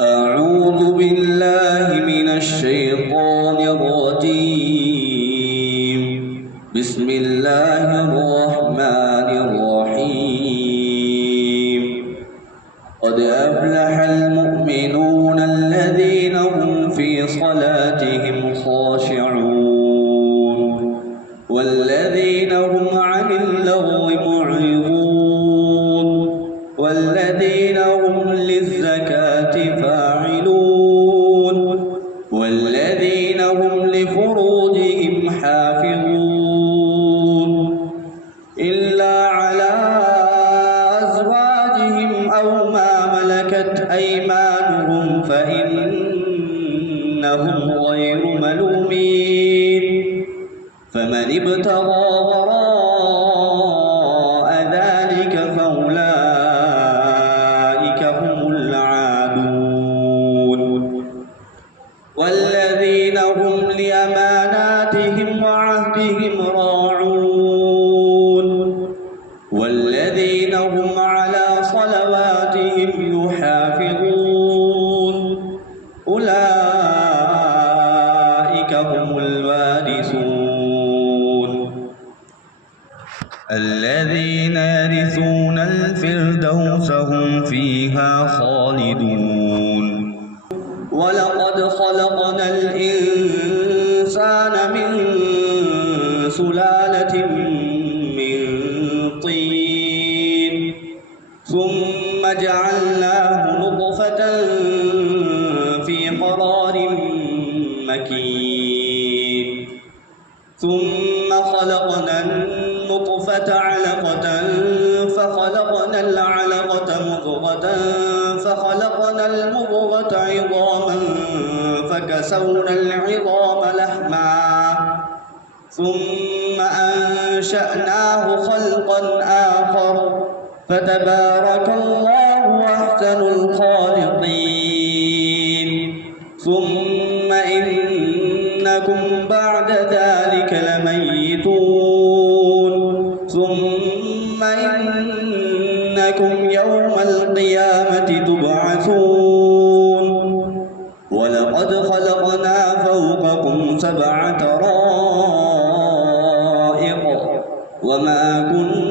أعوذ بالله من الشيطان الرجيم. بسم الله الرحمن الرحيم. قد أفلح المؤمنون الذين هم في صلاتهم خاشعون والذين هم عن اللغو معرضون والذين هم للزكاة فاعلون والذين هم لفروجهم حافظون إلا على أزواجهم أو ما ملكت أيمانهم فإنهم غير ملومين فمن ابتغى وراء ذلك فأولئك هم العادون والذين هم لأماناتهم وعهدهم راعون والذين هم على صلواتهم يحافظون أولئك هم الوارثون الذين يرثون الفردوس هم فيها خالدون. ولقد خلقنا الإنسان من سلالة من طين ثم جعلناه نطفة في قرار مكين ثم خلقنا النطفة علقة فخلقنا العلقة مضغة فخلقنا المضغة عظاما فكسونا العظام لحما ثم أنشأناه خلقا آخر فتبارك الله أحسن الخالقين. ثم إنكم بعد ذلك لميتون ثم إنكم يوم القيامة تبعثون. ولقد خلقنا فوقكم 7 طرائق وما كنا